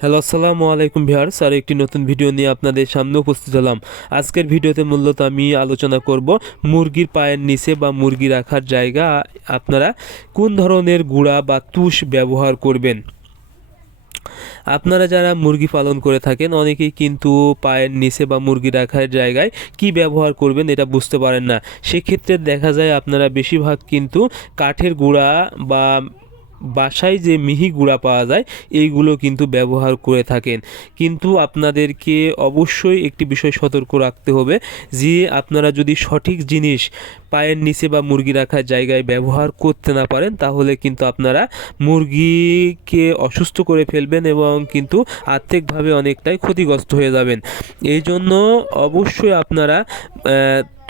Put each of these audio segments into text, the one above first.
Hello, আসসালামু আলাইকুম viewers. আর একটি নতুন ভিডিও নিয়ে আপনাদের সামনে উপস্থিত হলাম। আজকের ভিডিওতে মূলত আমি আলোচনা করব মুরগির পায়ের নিচে বা মুরগি রাখার জায়গা আপনারা কোন ধরনের গুঁড়া বা তুষ ব্যবহার করবেন। আপনারা যারা মুরগি পালন করে থাকেন অনেকেই কিন্তু পায়ের নিচে বা মুরগি রাখার জায়গায় কি ব্যবহার করবেন এটা বুঝতে পারেন না। সেক্ষেত্রে দেখা যায় আপনারা বেশিরভাগ কিন্তু কাঠের গুঁড়া বা বাসায় যে মিহি গুঁড়া পাওয়া যায় এইগুলো কিন্তু ব্যবহার করে থাকেন। কিন্তু আপনাদেরকে অবশ্যই একটি বিষয় সতর্ক রাখতে হবে যে আপনারা যদি সঠিক জিনিস পায়ের নিচে বা মুরগি রাখার জায়গায় ব্যবহার করতে না পারেন তাহলে কিন্তু আপনারা মুরগিকে অসুস্থ করে ফেলবেন এবং কিন্তু আর্থিকভাবে অনেকটাই ক্ষতিগ্রস্ত হয়ে যাবেন। এই জন্য অবশ্যই আপনারা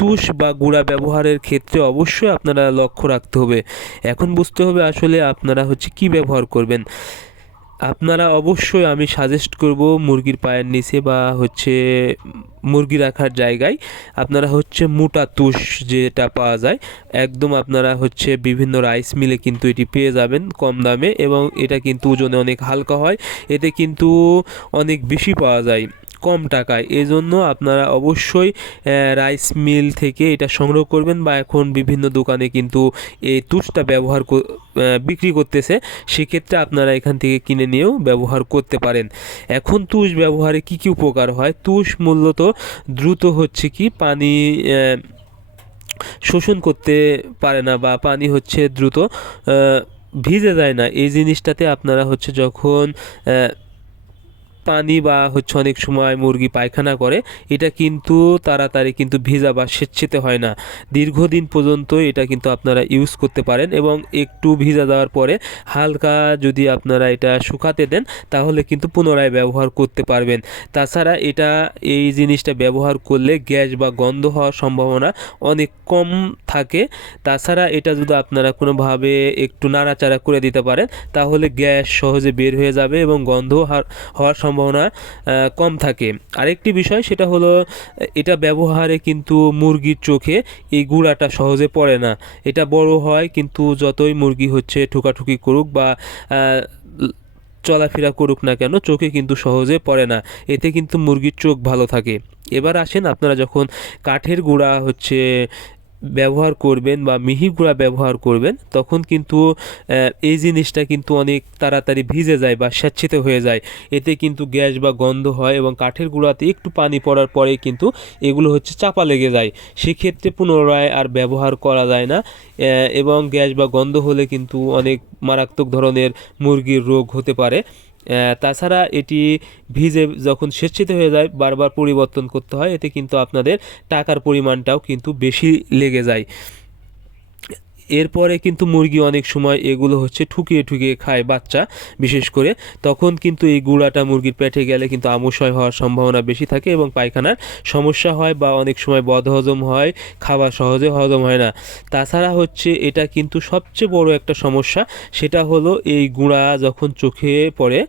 তুষ বা গুঁড়া ব্যবহারের ক্ষেত্রে অবশ্যই আপনারা লক্ষ্য রাখতে হবে। এখন বুঝতে হবে আসলে আপনারা কি ব্যবহার করবেন। আপনারা অবশ্যই আমি সাজেস্ট করব মুরগির পায়ের নিচে বা মুরগি রাখার জায়গায় আপনারা মোটা তুষ যেটা পাওয়া যায় একদম আপনারা বিভিন্ন রাইস মিলে কিন্তু এটি পেয়ে যাবেন কম দামে, এবং এটা কিন্তু ওজনে অনেক হালকা হয়, এতে কিন্তু অনেক বেশি পাওয়া যায় কম টাকায়। এজন্য আপনারা অবশ্যই রাইস মিল থেকে এটা সংগ্রহ করবেন, বা এখন বিভিন্ন দোকানে কিন্তু এই তুষটা বিক্রি করতেছে, সেক্ষেত্রে আপনারা এখান থেকে কিনে নিয়েও ব্যবহার করতে পারেন। এখন তুষ ব্যবহারে কি কি উপকার হয়? তুষ মূলত দ্রুত পানি শোষণ করতে পারে না, বা পানি দ্রুত ভিজে যায় না। এই জিনিসটাতে আপনারা যখন পানি বা অনেক সময় মুরগি পায়খানা করে, এটা কিন্তু তাড়াতাড়ি কিন্তু ভিজা বা স্বেচ্ছেতে হয় না। দীর্ঘদিন পর্যন্ত এটা কিন্তু আপনারা ইউজ করতে পারেন, এবং একটু ভিজা দেওয়ার পরে হালকা যদি আপনারা এটা শুকাতে দেন তাহলে কিন্তু পুনরায় ব্যবহার করতে পারবেন। তাছাড়া এই জিনিসটা ব্যবহার করলে গ্যাস বা গন্ধ হওয়ার সম্ভাবনা অনেক কম থাকে। তাছাড়া এটা যদি আপনারা কোনোভাবে একটু নাড়াচাড়া করে দিতে পারেন তাহলে গ্যাস সহজে বের হয়ে যাবে এবং গন্ধ হওয়ার সম্ভাবনা কম থাকে। আরেকটি বিষয় সেটা হলো এটা ব্যবহারে কিন্তু মুরগির চোখে এই গুঁড়াটা সহজে পড়ে না। এটা বড় হয় কিন্তু যতই মুরগি ঠুকাঠুকি করুক বা চলাফেরা করুক না কেন, চোখে কিন্তু সহজে পড়ে না। এতে কিন্তু মুরগির চোখ ভালো থাকে। এবার আসেন, আপনারা যখন কাঠের গুঁড়া ব্যবহার করবেন বা মিহি গুঁড়া ব্যবহার করবেন তখন কিন্তু এই জিনিসটা কিন্তু অনেক তাড়াতাড়ি ভিজে যায় বা স্যাঁতসেঁতে হয়ে যায়। এতে কিন্তু গ্যাস বা গন্ধ হয়, এবং কাঠের গুঁড়াতে একটু পানি পড়ার পরেই কিন্তু এগুলো চাপা লেগে যায়। সেক্ষেত্রে পুনরায় আর ব্যবহার করা যায় না, এবং গ্যাস বা গন্ধ হলে কিন্তু অনেক মারাত্মক ধরনের মুরগির রোগ হতে পারে। তাছাড়া এটি ভিজে যখন স্বেচ্ছিত হয়ে যায় বারবার পরিবর্তন করতে হয়, এতে কিন্তু আপনাদের টাকার পরিমাণটাও কিন্তু বেশি লেগে যায়। এরপরে কিন্তু মুরগি অনেক সময় এগুলো ঠুকিয়ে ঠুকিয়ে খায় বাচ্চা বিশেষ করে, তখন কিন্তু এই গুঁড়াটা মুরগির পেটে গেলে কিন্তু আমশয় হওয়ার সম্ভাবনা বেশি থাকে এবং পায়খানার সমস্যা হয়, বা অনেক সময় বদহজম হয়, খাবার সহজে হজম হয় না। তাছাড়া এটা কিন্তু সবচেয়ে বড় একটা সমস্যা, সেটা হলো এই গুঁড়া যখন চোখে পড়ে,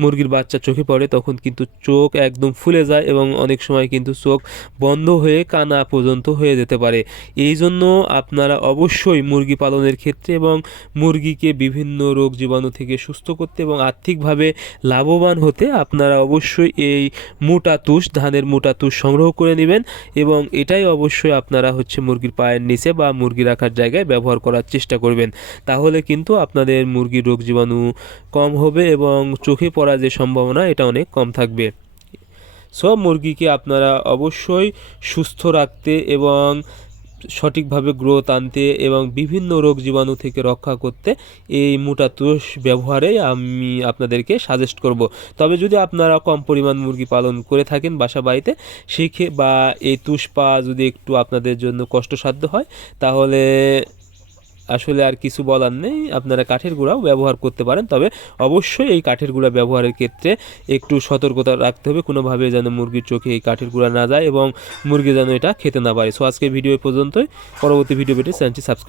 মুরগির বাচ্চা চোখে পড়ে তখন কিন্তু চোখ একদম ফুলে যায় এবং অনেক সময় কিন্তু চোখ বন্ধ হয়ে কানা পর্যন্ত হয়ে যেতে পারে। এই জন্য আপনারা অবশ্যই মুরগি পালনের ক্ষেত্রে এবং মুরগিকে বিভিন্ন রোগ জীবাণু থেকে সুস্থ করতে এবং আর্থিকভাবে লাভবান হতে আপনারা অবশ্যই এই ধানের মোটা তুষ সংগ্রহ করে নেবেন, এবং এটাই অবশ্যই আপনারা মুরগির পায়ের নিচে বা মুরগি রাখার জায়গায় ব্যবহার করার চেষ্টা করবেন। তাহলে কিন্তু আপনাদের মুরগির রোগ জীবাণু কম হবে এবং চোখে পড়ার যে সম্ভাবনা এটা অনেক কম থাকবে। সব মুরগিকে আপনারা অবশ্যই সুস্থ রাখতে এবং সঠিকভাবে গ্রোথ আনতে এবং বিভিন্ন রোগ জীবাণু থেকে রক্ষা করতে এই মোটা তুষ ব্যবহারে আমি আপনাদেরকে সাজেস্ট করব। তবে যদি আপনারা কম পরিমাণ মুরগি পালন করে থাকেন বাসা বাড়িতে, বা এই তুষ পাওয়া যদি একটু আপনাদের জন্য কষ্টসাধ্য হয় তাহলে আসলে আর কিছু বলার নেই, আপনারা কাঠের গুঁড়াও ব্যবহার করতে পারেন। তবে অবশ্যই এই কাঠের গুঁড়া ব্যবহারের ক্ষেত্রে একটু সতর্কতা রাখতে হবে, কোনোভাবে যেন মুরগির চোখে এই কাঠের গুঁড়া না যায় এবং মুরগি যেন এটা খেতে না পারে। সো আজকে ভিডিও পর্যন্তই। পরবর্তী ভিডিও পেতে চ্যানেলটি সাবস্ক্রাইব